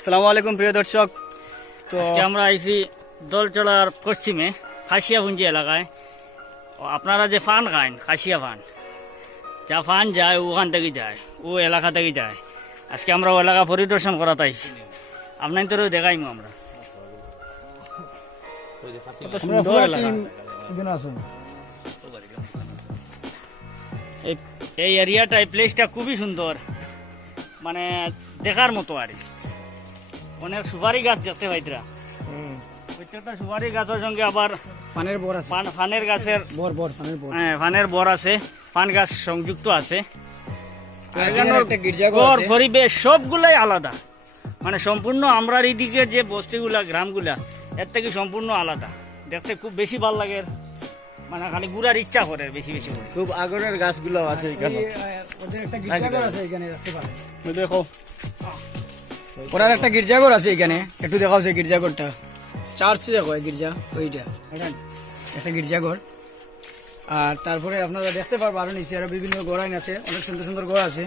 আসসালামু আলাইকুম প্রিয় দর্শক। তো আজকে আমরা আইছি দলচলার পশ্চিমে খাসিয়াপুঞ্জি এলাকায়। আপনারা যে ফান খান খাসিয়া ফান, যা ফান যায় ওখান থেকে যায়, ও এলাকা থেকে যায়। আজকে আমরা ও এলাকা পরিদর্শন করাতে আইছি, আপনার তো দেখাইমু আমরা। কত সুন্দর এলাকা। এই এরিয়াটা, এই প্লেসটা খুবই সুন্দর, মানে দেখার মতো আর কি। অনেক সুপারি গাছ দেখতে পাইতরা, প্রত্যেকটা সুপারি গাছের সঙ্গে আবার পানের বর আছে, ফানের গাছের বর বর পানের বর। হ্যাঁ, ফানের বর আছে, পান গাছ সংযুক্ত আছে। একটা গির্জাঘর ঘর আছে। পরিবেশ সবগুলাই আলাদা, মানে সম্পূর্ণ আমরার এইদিকে যে বস্তিগুলা গ্রামগুলা এর থেকে সম্পূর্ণ আলাদা। দেখতে খুব বেশি ভালো লাগে, মানে খালি ঘুরার ইচ্ছা করে বেশি বেশি করে। খুব আগুনের গাছগুলো আছে এখানে। ওদের একটা গির্জাঘর আছে এখানে, রাখতে পারে। দেখো ওরার একটা গির্জাঘর আছে এখানে, একটু দেখাও সেই গির্জাঘরটা। চার্চ দেখো, এই গির্জা ওইটা একটা গির্জাঘর। আর তারপরে আপনারা দেখতে পারবেন আরো নিচে আরো বিভিন্ন গড়াইন আছে, অনেক সুন্দর সুন্দর গড় আছে।